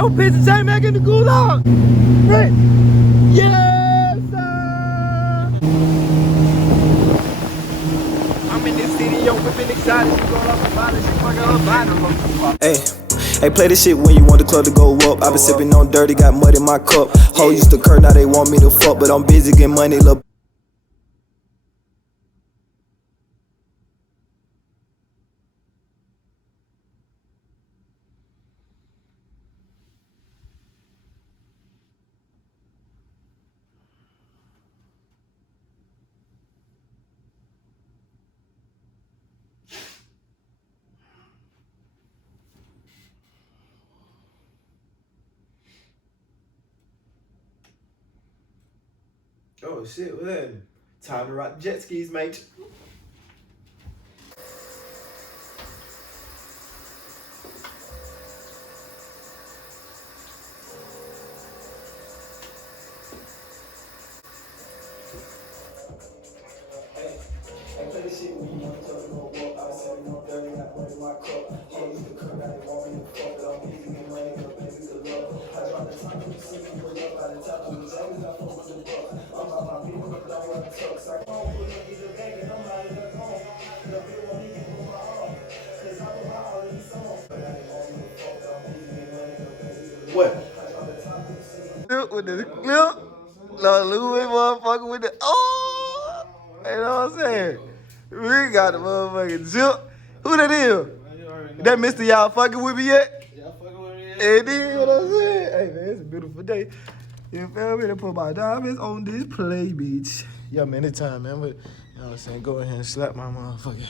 Yo, bitch, J-Mac in the gulag. Right. Yes, sir. I'm in this city, yo, whipping excited. She going off the body, she fucking her body. Hey, play this shit when you want the club to go up. I been sipping on dirty, got mud in my cup. Ho used to curse, now they want me to fuck, but I'm busy getting money, look. Oh shit, what's that? Time to rock the jet skis, mate. What? With the clip, Lord Louis motherfucker with the you know what I'm saying? We got the motherfucking zip. Who that is? That Mr. Y'all fucking with me yet? Y'all fucking with me yet? It is, what I'm saying? Hey man, it's a beautiful day. You feel me? They put my diamonds on this play, bitch. Yeah, man, it's time, man. But, you know what I'm saying? Go ahead and slap my motherfucker.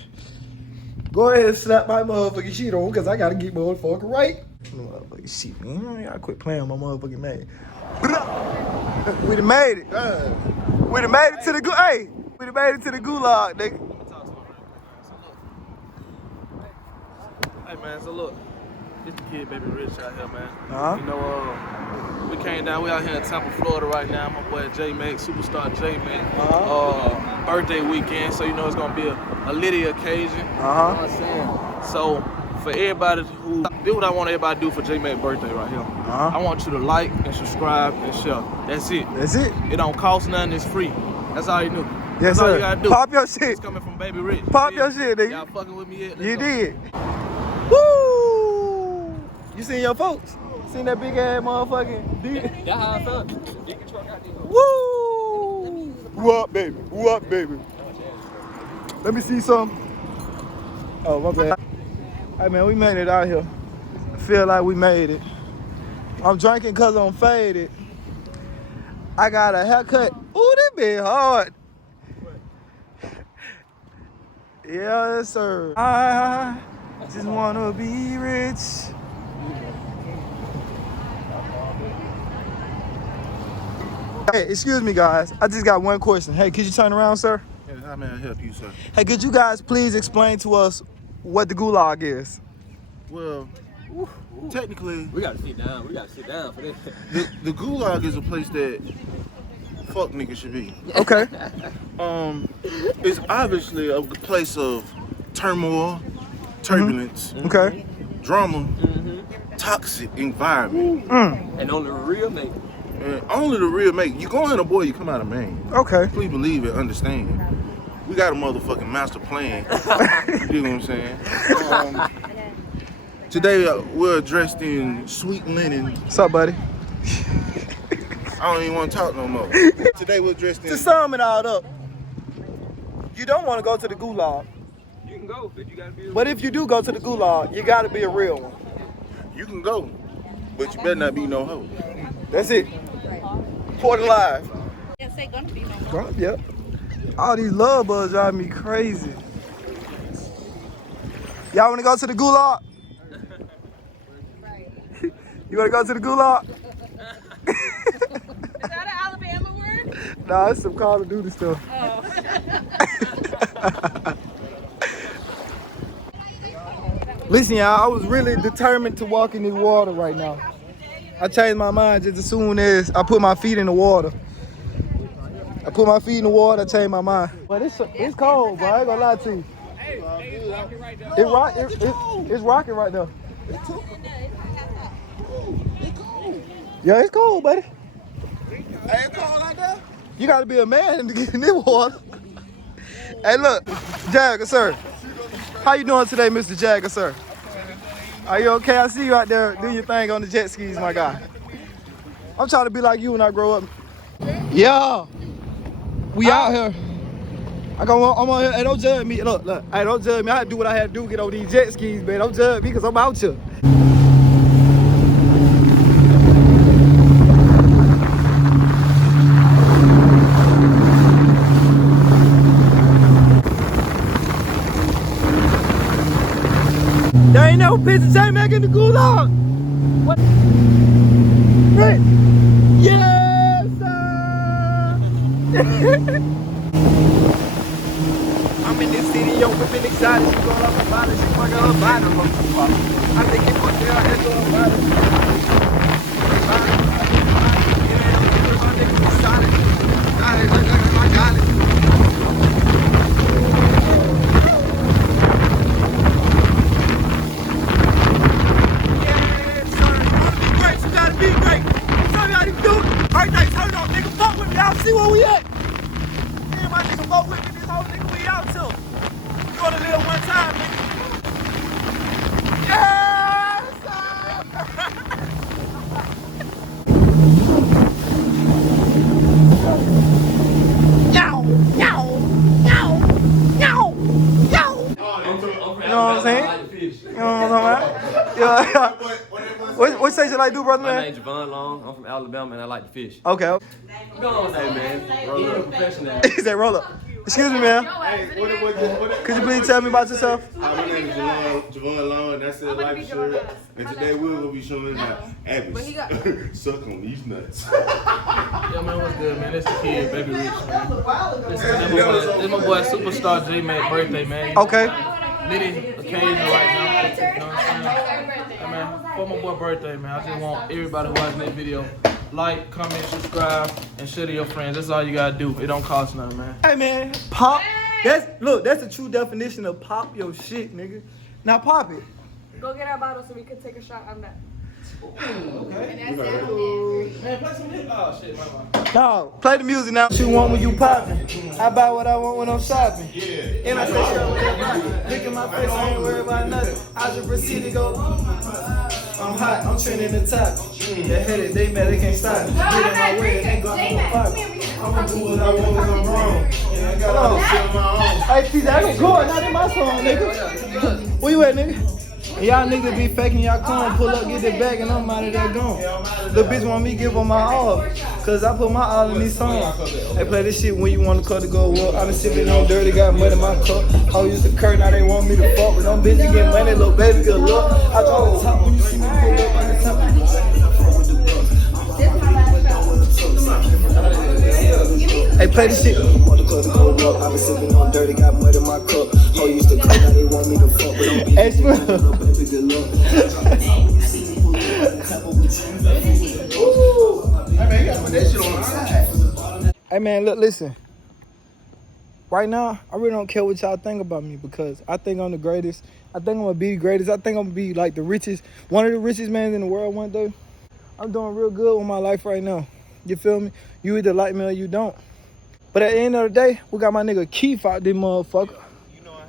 Go ahead and slap my motherfucking sheet on, because I got to get motherfucking right. Motherfucking shit, man. I gotta quit playing with my motherfucking man. We done made it. We done made it to the we done made it to the gulag, nigga. Hey man, so look, it's the kid Baby Rich out here, man. Uh-huh. You know, we came down, we out here in Tampa, Florida right now. My boy J-Mac, superstar J-Mac. Birthday weekend, so you know it's gonna be a litty occasion. You know what I'm saying? So for everybody who do what I want everybody to do for J-Mac's birthday right here. I want you to like and subscribe and share. That's it. That's it. It don't cost nothing, it's free. That's all you do. Yes, That's all sir. you gotta do. Pop your shit. It's coming from Baby Rich. Pop your shit, nigga. Y'all fucking with me yet? You did. Woo! You seen your folks? Seen that big ass motherfucking D? That's how I felt. Big truck out there. Woo! Who up, baby? Who up, baby? Let me see some. Oh, my bad. Hey, man, we made it out here. I feel like we made it. I'm drinking because I'm faded. I got a haircut. Ooh, that been hard. Yes, sir. I just want to be rich. Hey, excuse me, guys. I just got one question. Hey, could you turn around, sir? Yeah, how may I help you, sir? Hey, could you guys please explain to us what the gulag is? Well, technically, We gotta sit down. We gotta sit down for this. the gulag is a place that fuck niggas should be. Okay. It's obviously a place of turmoil, turbulence, Okay. drama, toxic environment. And on the real mate. And only the real mate. You go in a boy, you come out a man. Okay. Please believe it, understand. We got a motherfucking master plan. You know what I'm saying? Today we're dressed in sweet linen. What's up, buddy? I don't even want to talk no more. Today we're dressed in. To sum it all up, you don't want to go to the gulag. You can go, but you gotta be. But if you do go to the gulag, you got to be a real one. You can go, but you better not be no hoe. That's it. For the life. Can't say gonna be no more. Yep. All these love bugs drive me crazy. Y'all want to go to the gulag? You want to go to the gulag? Is that an Alabama word? Nah, it's some Call of Duty stuff. Oh. Listen, y'all, I was really determined to walk in this water right now. I changed my mind just as soon as I put my feet in the water. I put my feet in the water, I changed my mind. But it's cold, bro. I ain't gonna lie to you. It's rocking right now. Yeah, it's cold, buddy. Hey, it's cold like that? You gotta be a man to get in this water. Hey, look, Jagger, sir. How you doing today, Mr. Jagger, sir? Are you okay? I see you out there doing your thing on the jet skis, my guy. I'm trying to be like you when I grow up. Yeah, we out here. I'm on here. Hey, don't judge me. Look. Hey, don't judge me. I had to do what I had to do to get over these jet skis, man. Don't judge me because I'm out here. There ain't no picture J-Mac in the gulag. What? Right. Yes, sir. I'm in this city, yo, whipping excited. She going off her body, she fucking her body. I think it put there, that's on her body. Yeah, my niggas excited. I got it. Be great. Tell me how you do it. Birthday, turn up, nigga. Fuck with me. Y'all see where we at. Me and my nigga fuck with me. This whole nigga we out till. We gonna live one time, nigga. Yes, Yow, yow, yow, yow, yow. You know what I'm saying? You know what I'm talking about? Yeah. What station you like to do, brother, man? My name's Javon Long. I'm from Alabama and I like to fish. Okay. Go on, hey man. Roll up, professional. He said, roll up. Excuse me, man. Could you please tell me about yourself? Hi, my name is Javon Long, and that's it, life shirt. And today we're going to be showing how Abby suck on these nuts. Yeah, man, what's good, man? It's the kid, Baby Rich, man. Listen, this my boy Superstar J-Man's birthday, man. Okay. Litty occasion right now. You know what I'm saying? Hey, man, for my boy birthday, man, I just want everybody watching this video, like, comment, subscribe, and share to your friends. That's all you gotta do. It don't cost nothing, man. Hey, man, pop. That's the true definition of pop your shit, nigga. Now pop it. Go get our bottle so we can take a shot on that. Man, play some hip-hop shit, man. No, play the music now. What you want when you poppin'? I buy what I want when I'm shopping. And I say look at my face, I ain't worried about nothing. I just proceed to go. I'm hot, I'm trending the top. They headed, they mad, they can't stop. Get in my way, ain't going to pop. I'ma do what I want when I'm wrong. And I got my own. Hey, T, I ain't going, not in my song, nigga. Where you at, nigga? Y'all niggas be faking y'all come, pull up, get it back, and I'm out of there gone. The bitch want me give her my all, cause I put my all in these songs. They play this shit when you want the club to go up. I been sipping on dirty, got mud in my cup. How used to curse, now they want me to fuck. But them bitches get money, little baby, good luck. I draw the top when you see me pull up on the top. Hey, play this shit. I been sipping on dirty, got mud in my cup. How used to curse, now they want me to fuck. But them bitches get money, little baby, good luck. Hey man, look, listen. Right now, I really don't care what y'all think about me because I think I'm the greatest. I think I'm gonna be the greatest. I think I'm gonna be like the richest, one of the richest men in the world one day. I'm doing real good with my life right now. You feel me? You either like me or you don't. But at the end of the day, we got my nigga Keith out there, motherfucker.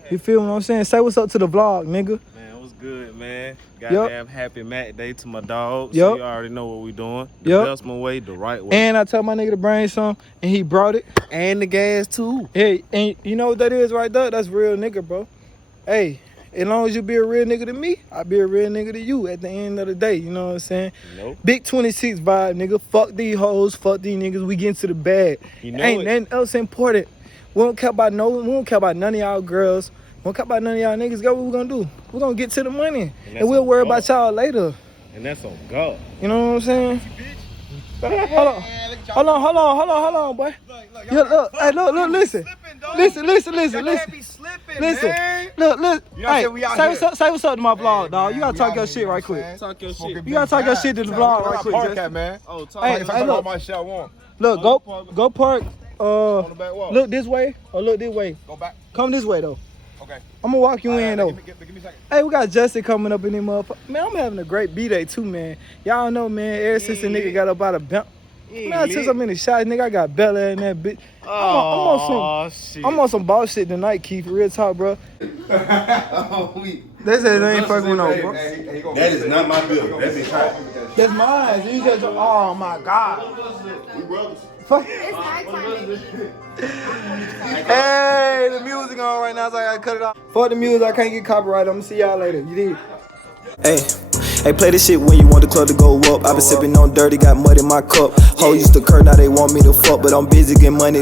You feel what I'm saying? Say what's up to the vlog, nigga. Man, what's good, man? Goddamn happy Mac Day to my dogs. Yup. You already know what we doing. The best way, the right way. And I tell my nigga to bring some, and he brought it. And the gas, too. Hey, and you know what that is right there? That's real nigga, bro. Hey, as long as you be a real nigga to me, I be a real nigga to you at the end of the day. You know what I'm saying? Nope. Big 26 vibe, nigga. Fuck these hoes, fuck these niggas. We get into the bag. You know Ain't it. nothing else important. We don't care about we don't care about none of y'all girls. We don't care about none of y'all niggas. Guess what we gonna do? We gonna get to the money. And we'll worry about y'all later. And that's on God. You know what I'm saying? Hold on, boy. Yeah, look, hey, look, listen. Listen. Look. Hey, say what's up to my vlog, dog. You gotta talk your shit right quick. Talk your shit. You gotta talk your shit to the vlog right quick. Justin. man. Oh, talk Hey, your hey, look. My shit I want. Look, go park. On the back wall. Look this way or look this way. Go back. Come this way though. Okay. I'm gonna walk you in though. Give me a second. Hey, we got Justin coming up in there, motherfucker. Man, I'm having a great B-Day too, man. Y'all know, man, ever since the nigga got up out of belt. Man, I took so many shots, nigga. I got Bella in that bitch. I'm on some boss shit tonight, Keith. Real talk, bro. They said they ain't fucking with no, bro. That is not my bill. That's been tried. That's mine. You just, oh my God. We brothers. Fuck. It's nighttime. Hey, the music on right now, so I gotta cut it off. Fuck the music, I can't get copyright. I'm gonna see y'all later. You did. Hey, play this shit when you want the club to go up. I been sipping on dirty, got mud in my cup. Ho used to curse, now they want me to fuck, but I'm busy getting money.